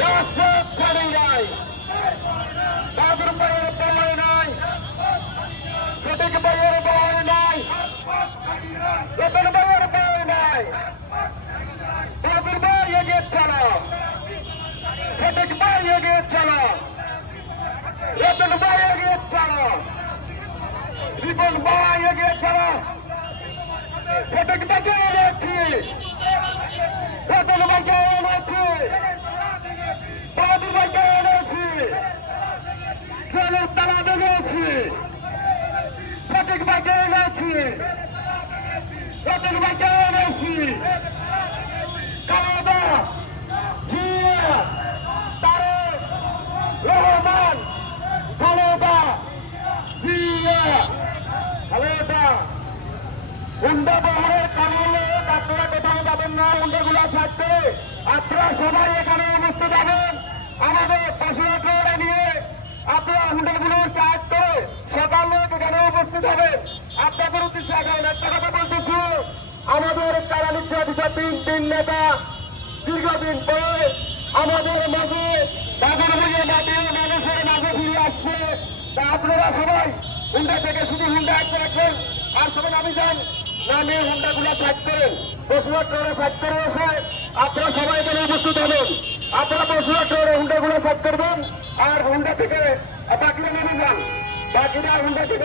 রাজপথ ছাড়ি নাই, বাদুর ভাইয়ের বয় নাই, সঠিক ভাইয়ের বয় নাই, রতন ভাইয়ের বয় নাই। বাদুর ভাই এগিয়ে চলো, সঠিক ভাই এগিয়ে চলো, রতন ভাই এগিয়ে চলো, রিপন ভাই এগিয়ে চলো। সঠিক ভাইকে এনেছি, রতন ভাইকে এনেছি, বাদুর ভাইকে এনেছি, চলুন তালা দেখেছি, সঠিক ভাইকে এনেছি, রতন ভাইকে এনেছি। Canada Zia Tarek Rahman, Canada Zia Khaleda. হুন্ডা বহরের কারণে আপনারা কোথাও যাবেন না, হুন্ডাগুলো থাকবে। আপনারা সবাই এখানে উপস্থিত হবেন আমাদের পাশে নিয়ে। আপনারা হুন্ডাগুলো চার্জ করে সকাল লোক এখানে উপস্থিত হবেন। আপনাদের উদ্দেশ্যে এখন একটা কথা বলতেছি, আমাদের কারানিচ্ছে অফিসার তিন নেতা দীর্ঘদিন পরে আমাদের মাঝে বাজার ভেঙে মাটিয়ে মানুষের মাঝে ফিরে আসছে। তা আপনারা সবাই হুন্ডা থেকে শুধু হুন্ডা আটকে রাখবেন। আর সবাই নামি যান, নামিয়ে হুন্ডাগুলো সাইড করেন, বসুয়ার ট্রেনে সাইড করে বসে আপনারা সবাই এখানে উপস্থিত হবেন। আপনারা বসুয়ার ট্রেনে হুন্ডাগুলো সাইড করবেন আর হুন্ডা থেকে বাকিরা নামে যান, বাকিরা হুন্ডা থেকে